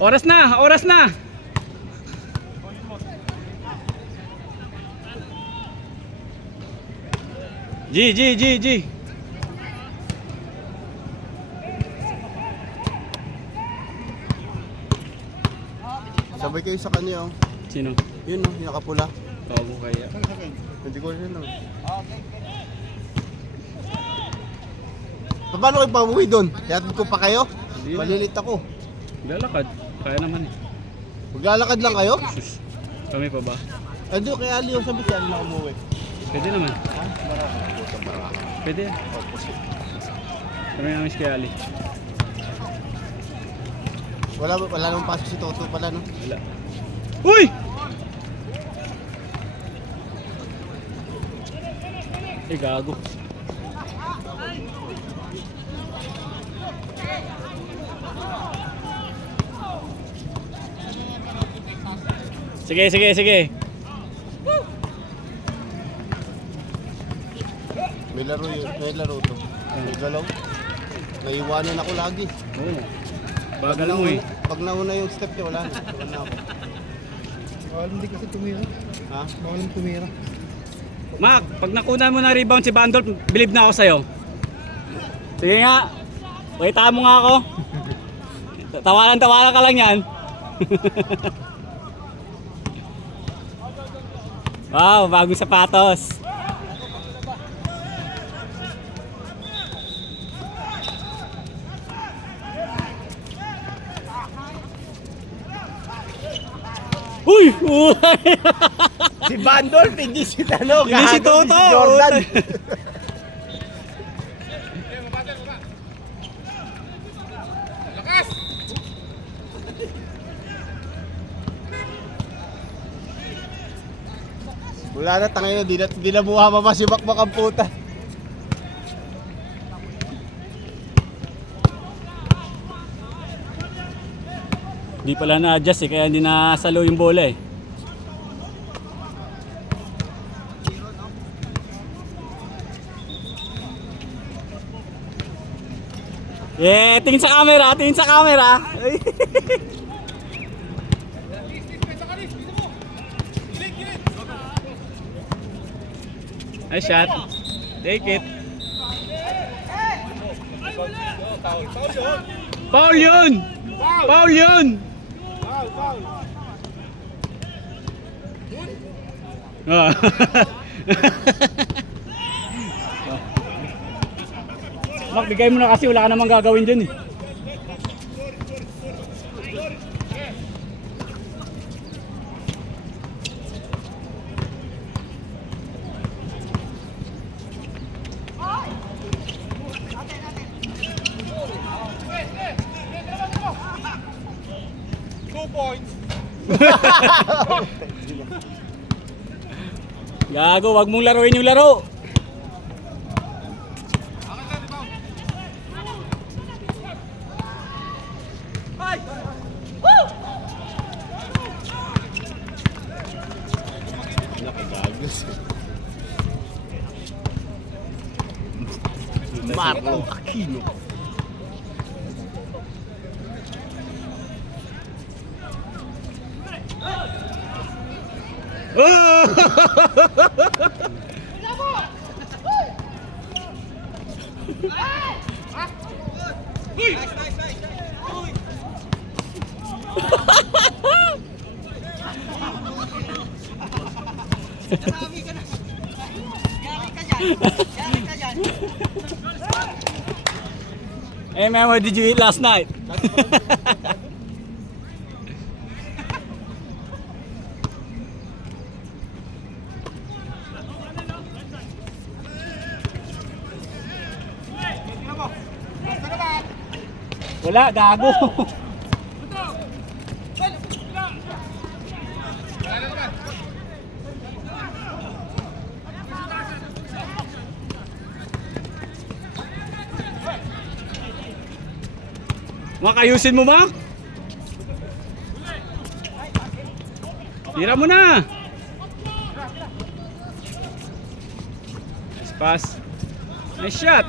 Oras na, oras na. G. Sabay kayo sa kanya, oh. Sino? Yun, oh, yung nakapula. Oo, kaya. Hindi ko rin, oh. Paano kayo pamuwi doon? Yatid ko pa kayo? Hindi na. Malilit ako. Lalakad. Kaya naman eh. Maglalakad lang kayo? Sus. Kami pa ba? Ando, kaya Ali yung sabi siya na umuwi. Pwede naman. Ha? Pwede yan. Kami namin si Kuya Ali. Wala namang pasok si Toto pala, no? Wala. Uy! Eh, gago. Sige. May laro yun. May laro to. May galaw. Naiwanan ako lagi. Oo. Bagal mo eh. Pag nauna yung step niya, wala na. Wala na ako. Bawal hindi kasi tumira. Ha? Bawal tumira. Mac, pag nakunan mo ng rebound si Bandolf, believe na ako sa'yo. Sige nga. Pakita mo nga ako. Tawanan ka lang yan. Wow, bagong sapatos. Uy! Si Bandolf, hindi si Tano. Hindi si Toto. Si Jordan. Wala na, tangay na, di na buha pa si Bakbak ang puta. Di pala na-adjust eh, kaya hindi nasalo yung bola eh. Yeah, tingin sa camera. Nice shot. Take it. Foul yun! Foul yun! Ah. Mak, bigay mo na kasi wala ka namang gagawin dyan eh. Gago, wag mong laruin yung laro. Nakagagos. Marlon Aquino. Hey man, what did you eat last night? Wala, gago. Makayusin mo ba? Tira mo na. Nice pass. Nice shot.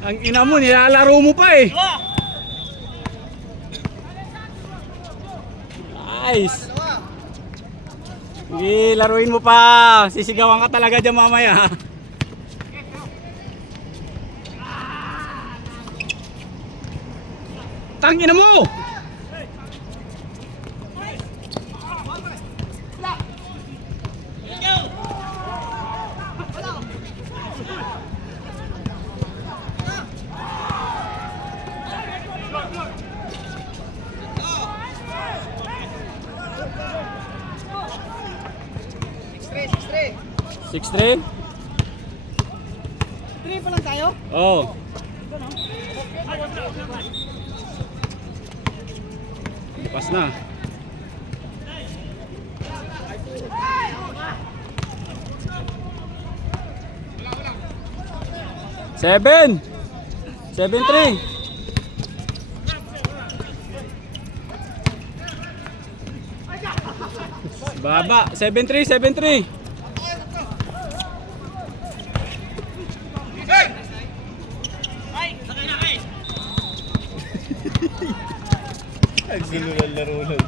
Ang ina mo, nilalaro mo pa eh. Nice. Sige, laruin mo pa. Sisigawan ka talaga dyan mamaya. Tangina mo! Six three? 3 pa lang tayo? Oo. Pas na. Seven. 7-3. Baba. 7-3. 7-3. Ang gulo ng laro nun.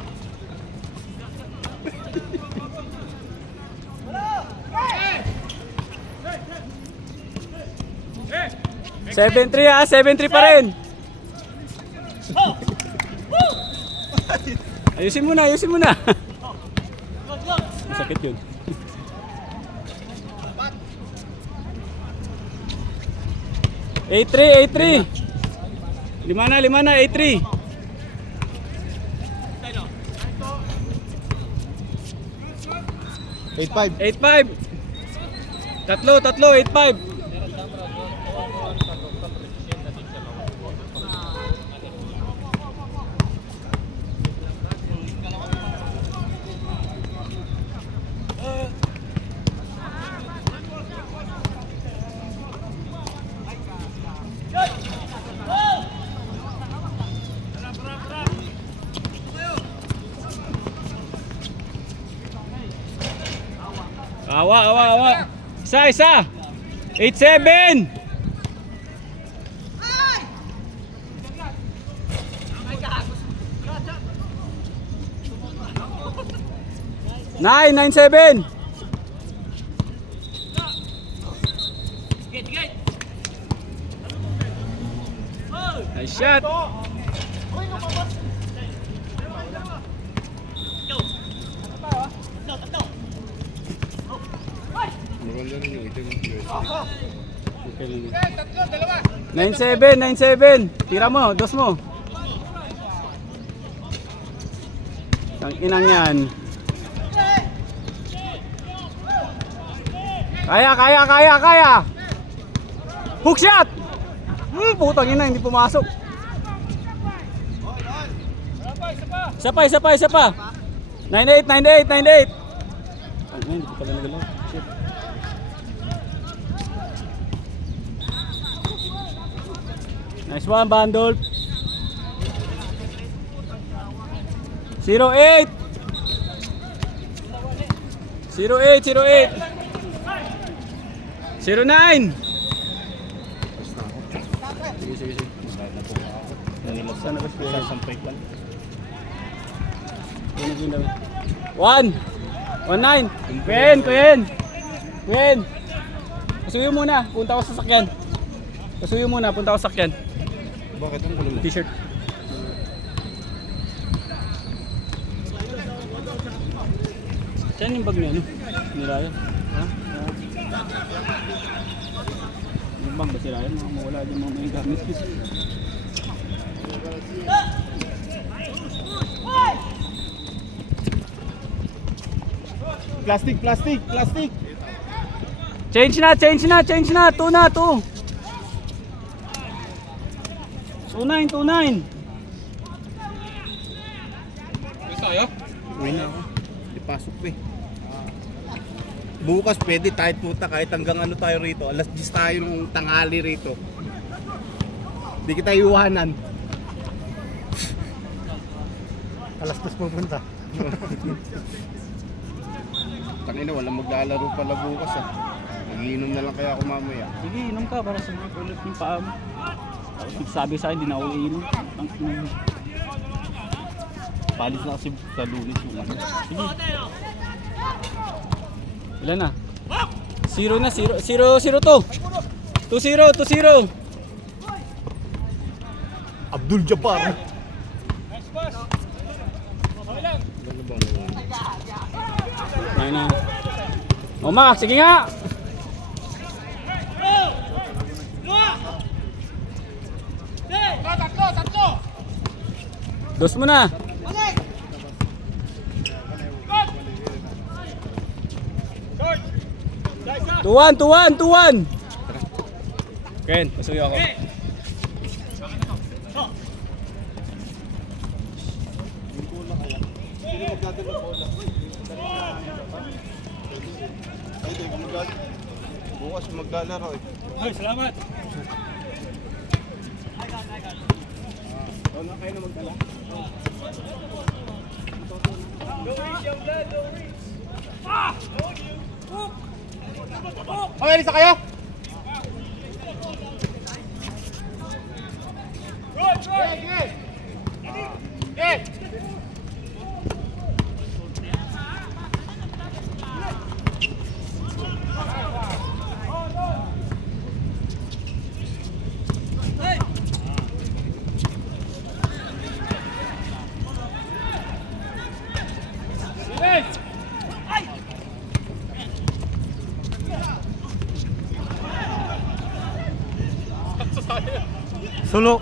Seven three ha, 7-3 pa rin. Ayusin mo na, ayusin mo na. Masakit yun. Eight three. Lima na, 8-3. 8-5. 8-5. Tatlo, 8-5. Awa. Isa. 8-7. Nine, 9-7. Nice shot. Maganda rin yung item. 9-7. Tira mo, dos mo. Ang inang yan. Kaya. Hook shot. Putang ina, hindi pumasok. Isa pa. 9-8. Ay, hindi ko pala nagalaw. Shit. Nice one, Bandol. 0-8. 0-9. Sige. Sana ba siya? Sasampay ko. 1-9. Kuyen. Pasuyo muna, punta ako sa sakyan. Bakit ang gulo mo? T-shirt. Saan yung bag niya, ano? Nilaya? Ha? Yung bag ba sila yan? Mawala din mga may gamit. Plastic. Change na. 2 na. 2-9. Uwi na ako. Di pasok pa eh. Bukas pwede kahit puta kahit hanggang ano tayo rito. Alas 10 tayo ng tanghali rito. Di kita iwanan. Alas 2 pupunta. Tangina, walang maglalaro pala bukas ah. Iinom na lang kaya ako mamaya. Sige, inom ka para sa ulit yung paa mo. Tapos nagsabi sa akin, di na ako iinom. Ang inom. Palit na kasi sa Lunes yung ano. Sige. Ilan na? 0 na, 0, 0, 2. 2-0, 2-0. Abdul Jabbar. Ayun na. O Max, sige nga. Dos mo na. Tuwan. Ken, pasuyo ako. Bukas maglalaro eh. Ay, salamat. Wala kayo na magdala. Okay, lisa kayo? Sulok.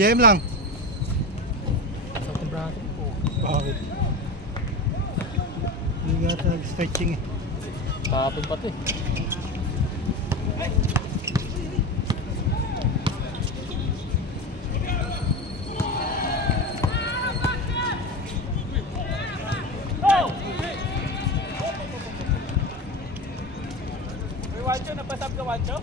JM lang. Sa braso po. Bakit? Hindi nga ito nag-stretching eh. Kapit pati. Wancho, napasab ka Wancho?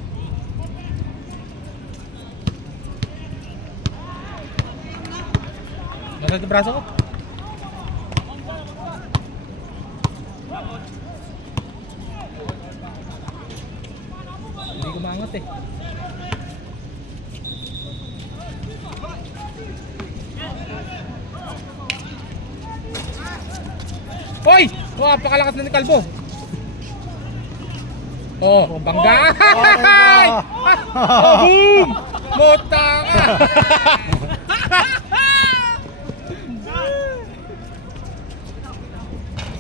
Nasa ito braso ko? Hindi ko maangat eh. Hoy! Oh, napakalakas na ni Kalbo. Oh, bangga! Oh, boom! Mota ka!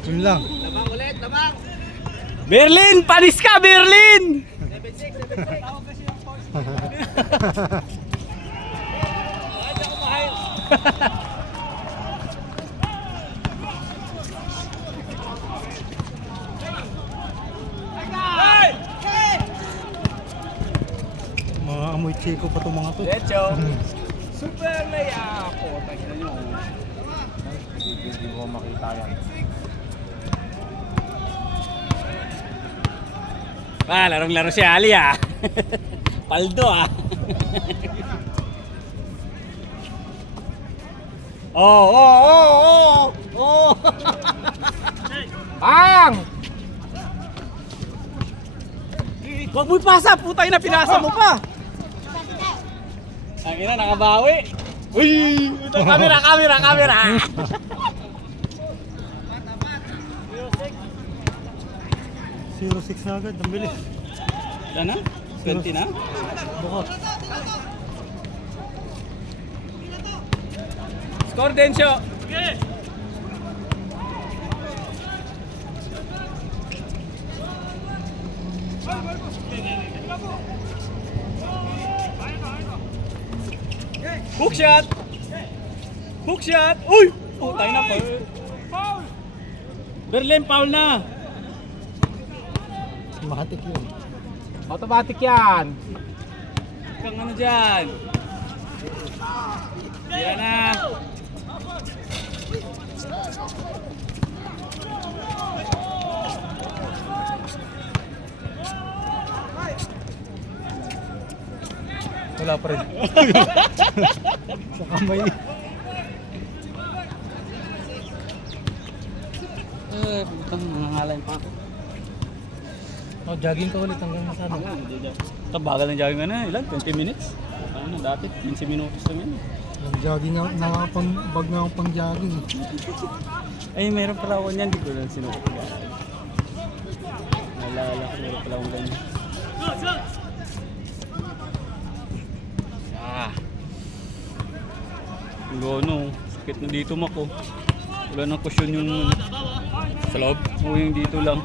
Yun lang. Berlin! Panis ka, Berlin! Mga amoy chiko pa itong mga to. Decho! Super laya ako. Tagina nyo. Hindi mo makita yan. Larong-laro si Ali ah. Paldo ah. Oh. Ang! Huwag mo ipasa, putay na pinasa mo pa. Ang ina, nakabawi. Uy! Ito, camera! 0-6 na agad, ang bilis. Wala na? 20 na? Bukot. Score, Densyo! Hook shot! Hook shot! Uy! Putay na po. Berlin, foul na! Mahatik yun. Automatic yan. Kang ano dyan? Yan na! Wala pa rin. Sa kamay. Putang nangangalay pa ako. Oh, jogging ka ulit hanggang masano. Ito bagal ng jogging na, ilan? 20 minutes? Ano na, dati 15 minutos lang yun. Jogging na, bag na akong pang jogging. Ay, meron pala ako niyan, di ko lang sinuot. Naalala ko, meron pala akong ganyan. Gano, sakit na dito mako. Wala nang cushion yung sa loob. O yung dito lang.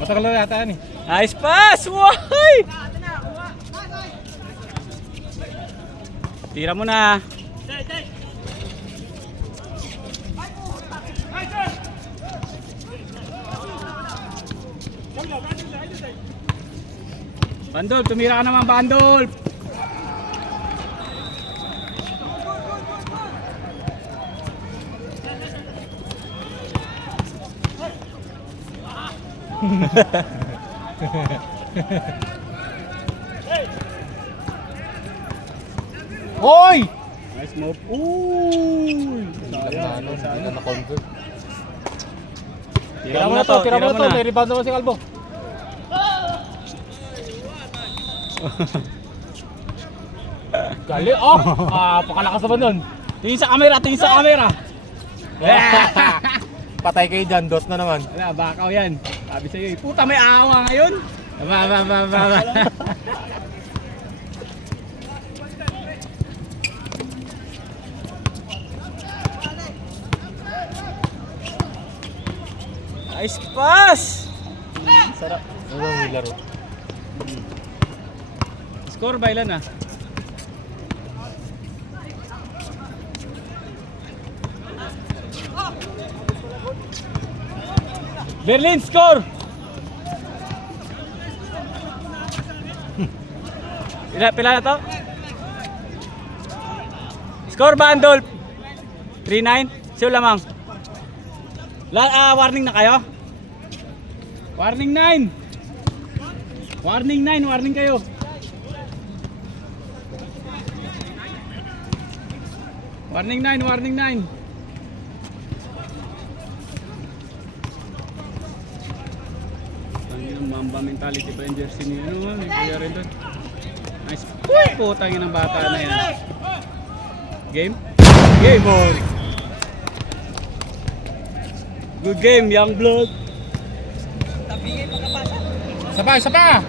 Matagal na yata yan eh. Nice pass! Why? Tira mo na. Bandol, tumira ka naman, Bandol! Hoy! Nice move. Ooh! Hindi na na-convert. Tira mo na to, tira mo na to. May rebound naman si Kalbo. Gali, oh! Pakalakas naman nun. Tingin sa camera, tingin sa camera! Patay kayo dyan, dos na naman. Wala, bakaw yan. Sabi sa'yo, puta may awa ngayon. Ba. Nice pass! Sarap. Ano ang laro? Score ba ilan ah? Berlin, score! Pila na to? Score ba, Andolf? 3-9? Siyo lamang. Warning na kayo? Warning 9! Warning 9, warning kayo. Warning 9, warning 9. Ang Mamba mentality pa yung jersey niya. Ano, may kuya rin doon. Nice. Uy, putangin ng bata na yan. Game? Game! Good game, young blood. Isa pa!